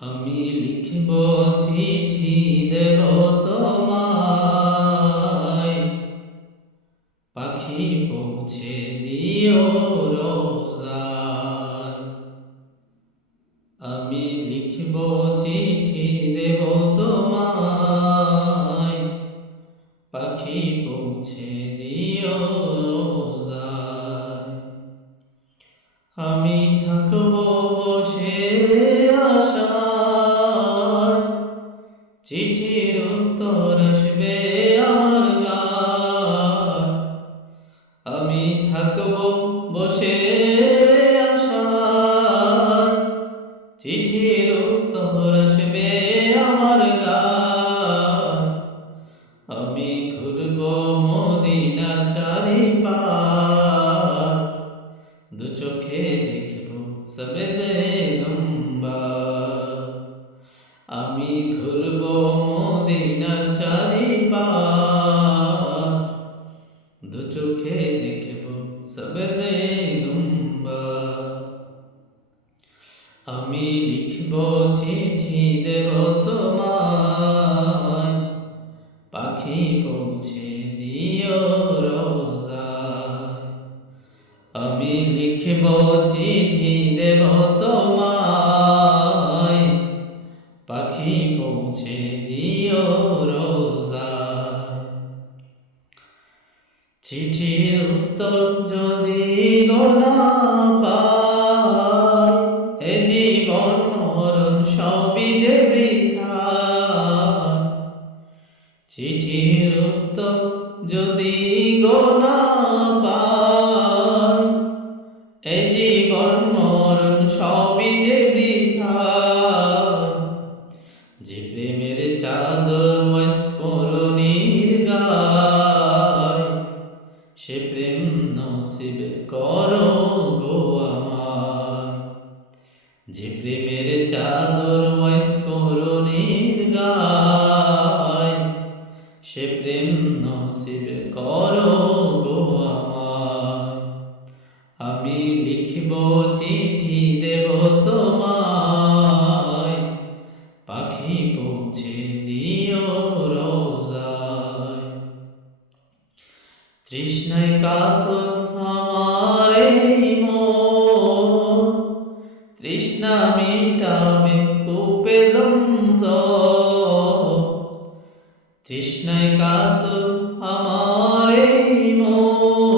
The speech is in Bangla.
আমি লিখব চিঠি দেব তোমায়, পাখি পৌঁছে দিও রোজায়। আমি লিখব চিঠি দেব তোমায়, পাখি পৌঁছে দিও রোজায়। আমি থাকব বসে আশায়, চিঠির উত্তর আসবে আমার গায়। আমি থাকব বসে আশায়, চিঠির উত্তর আসবে আমার গায়। আমি ঘুরব মদিনার চারিপাশ, দু চোখে দেখব সবেজে গম্বর। আমি ঘুরব মদিনার চারিপাশ, দু চোখে দেখব সবেজে গম্বর। আমি লিখব চিঠি দেব তোমায়, পাখি পৌঁছে দিও রোজায়। আমি লিখব চিঠি দেব তোমায়, পাখি পৌঁছে দিও রোজায়। চিঠির উত্তর যদি না পাই, এ জীবন মরণ সবই যে বৃথা। চিঠির উত্তর যদি না পাই, এ জীবন মরণ সবই যে বৃথা। যে প্রেমের চাদর স্মরণীর গায়, সে প্রেম নসিব করো গো আমায়। যে প্রেমের চাদর স্মরণীর গায়, সে প্রেম নসিব করো গো আমায়। আমি লিখব চিঠি দেব তোমায়, পাখি পৌঁছে দিও রোজায়। তৃষ্ণায় কাতর আমার এই মন, তৃষ্ণা মিটাবে কূপে জমজম। তৃষ্ণায় কাতর আমার এই মন,